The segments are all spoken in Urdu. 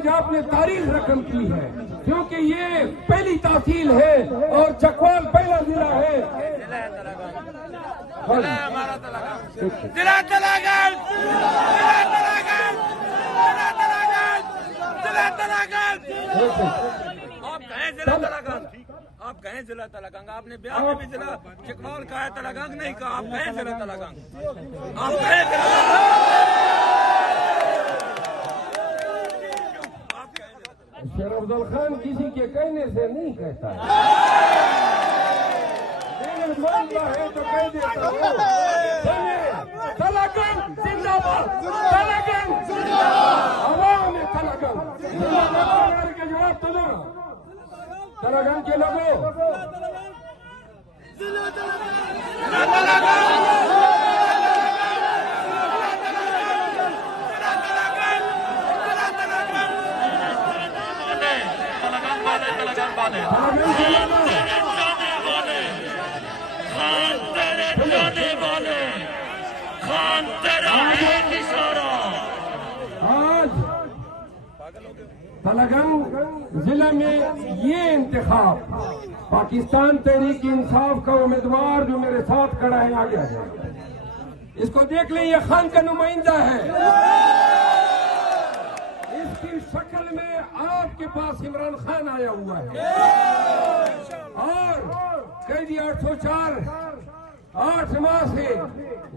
آج آپ نے تاریخ رقم کی ہے، کیونکہ یہ پہلی تحصیل ہے اور چکوال پہلا ضلع ہے۔ آپ کہیں ضلع تلگنگ، آپ نے بیان میں بھی ضلع چکوال کہا ہے، تلگنگ نہیں کہا، آپ کہیں ضلع تلگنگ، آپ کہیں شیر افضل خان کسی کے کہنے سے نہیں کہتا ہے، لیکن مانتا ہے تو کہہ دیتا ہوں۔ تلگنگ زندہ باد، تلگنگ زندہ باد، عوام تلگنگ زندہ باد کے جواب تو دو نا تلگنگ کے لوگوں۔ آج تلگنگ ضلع میں یہ انتخاب پاکستان تحریک انصاف کا امیدوار جو میرے ساتھ کھڑا ہے آگے آ جائے، اس کو دیکھ لیں، یہ خان کا نمائندہ ہے۔ اس کی شکل میں آپ کے پاس عمران خان آیا ہوا ہے اور قیدی 804 8 ماہ سے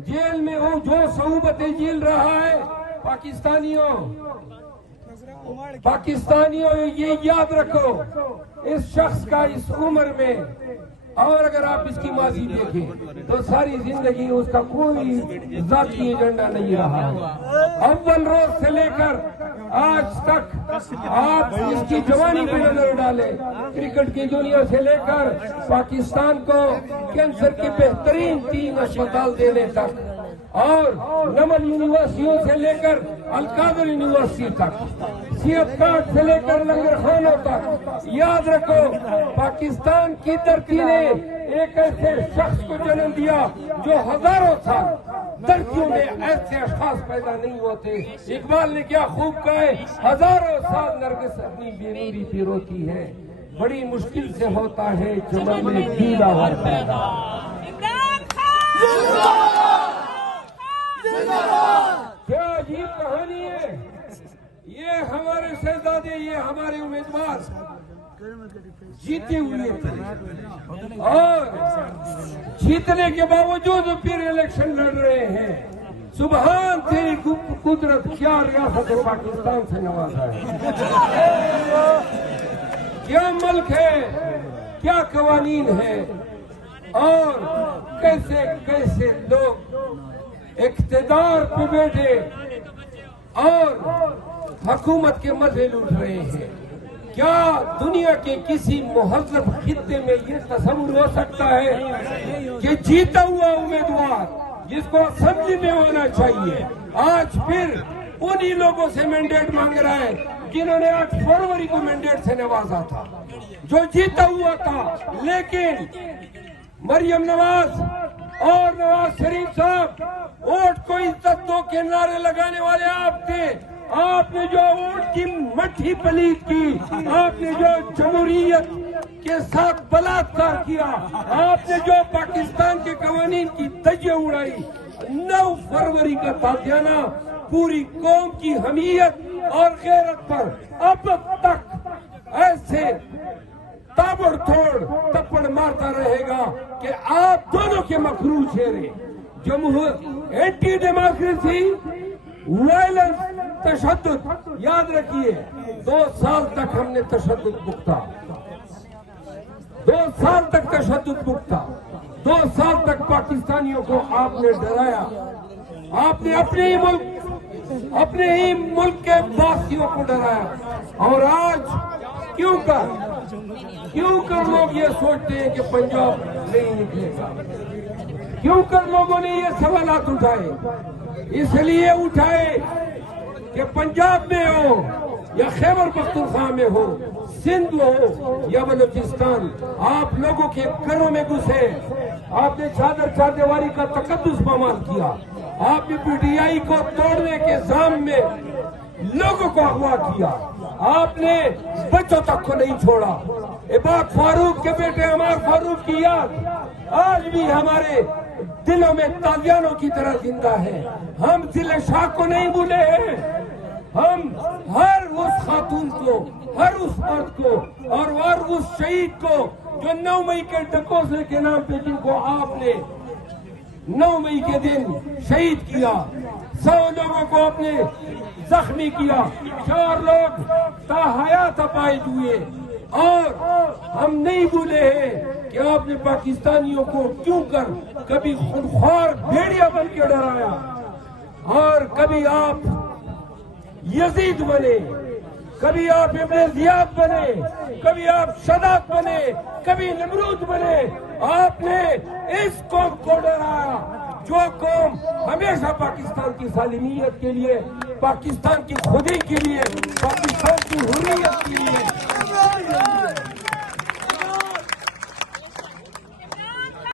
جیل میں وہ جو صعوبتیں جھیل رہا ہے۔ پاکستانیوں یہ یاد رکھو، اس شخص کا اس عمر میں، اور اگر آپ اس کی ماضی دیکھیں تو ساری زندگی اس کا کوئی ذاتی ایجنڈا نہیں رہا ہے۔ اول روز سے لے کر آج تک آپ اس کی جوانی پہ نظر ڈالیں، کرکٹ کی دنیا سے لے کر پاکستان کو کینسر کے بہترین 3 اسپتال دینے تک، اور نمل یونیورسٹیوں سے لے کر القادر یونیورسٹی تک، سیب کاٹ سے لے کر لنگر خانوں تک، یاد رکھو پاکستان کی دھرتی نے ایک ایسے شخص کو جنم دیا جو ہزاروں سال دھرتیوں میں ایسے اشخاص پیدا نہیں ہوتے۔ اقبال نے کیا خوب کہا ہے، ہزاروں سال نرگس اپنی بے نوری پہ روتی ہے، بڑی مشکل سے ہوتا ہے چمن میں پیلا ور پیدا۔ کیا عجیب کہانی ہے، یہ ہمارے شہزادے، یہ ہمارے امیدوار جیتے ہوئے تھے اور جیتنے کے باوجود پھر الیکشن لڑ رہے ہیں۔ سبحان تیری قدرت، کیا ریاست پاکستان سے نوازا ہے، کیا ملک ہے، کیا قوانین ہے، اور کیسے کیسے لوگ اقتدار پہ بیٹھے اور حکومت کے مزے لوٹ رہے ہیں۔ کیا دنیا کے کسی مہذب خطے میں یہ تصور ہو سکتا ہے کہ جیتا ہوا امیدوار جس کو اسمبلی میں ہونا چاہیے آج پھر انہی لوگوں سے مینڈیٹ مانگ رہا ہے جنہوں نے 8 فروری کو مینڈیٹ سے نوازا تھا، جو جیتا ہوا تھا؟ لیکن مریم نواز اور نواز شریف صاحب، ووٹ کو عزت دو کے نعرے لگانے والے آپ تھے۔ آپ نے جو ووٹ کی مٹھی پلیت کی، آپ نے جو جمہوریت کے ساتھ بلاತ್ಕಾರ کیا، آپ نے جو پاکستان کے قوانین کی دھجیاں اڑائی، 9 فروری کا تازیانہ پوری قوم کی حمیت اور غیرت پر اب تک ایسے تابڑ توڑ تپڑ مارتا رہے گا کہ آپ دونوں کے مکروہ چہرے، اینٹی ڈیموکریسی، وائلنس، تشدد، یاد رکھیے 2 سال تک ہم نے تشدد بھگتا، 2 سال تک تشدد بھگتا، 2 سال تک پاکستانیوں کو آپ نے ڈرایا، آپ نے اپنے ہی ملک کے باسیوں کو ڈرایا، اور آج کیوں کر لوگ یہ سوچتے ہیں کہ پنجاب نہیں نکلے گا؟ کیوں کر لوگوں نے یہ سوالات اٹھائے؟ اس لیے اٹھائے کہ پنجاب میں ہو یا خیبر پختونخوا میں ہو، سندھ ہو یا بلوچستان، آپ لوگوں کے گھروں میں گھسے، آپ نے چادر دیواری کا تقدس پامال کیا، آپ نے PTI کو توڑنے کے زام میں لوگوں کو اغوا کیا، آپ نے بچوں تک کو نہیں چھوڑا. عباد فاروق کے بیٹے عمار فاروق کی یاد آج بھی ہمارے دلوں میں تازیانوں کی طرح زندہ ہے. ہم ضلع شاہ کو نہیں بھولے ہیں. ہم ہر اس خاتون کو، ہر اس مرد کو اور ہر اس شہید کو جو 9 مئی کے ڈکوسلے کے نام پہ جن کو آپ نے 9 مئی کے دن شہید کیا، 100 لوگوں کو آپ نے زخمی کیا، 4 لوگ تاحیات اپائج ہوئے. اور ہم نہیں بھولے ہیں کہ آپ نے پاکستانیوں کو کیوں کر کبھی خونخوار بھیڑیا بن کے ڈرایا، اور کبھی آپ یزید بنے، کبھی آپ ابن زیاد بنے، کبھی آپ شداد بنے، کبھی نمرود بنے. آپ نے اس قوم کو ڈرایا جو قوم ہمیشہ پاکستان کی سالمیت کے لیے، پاکستان کی خودی کے لیے، پاکستان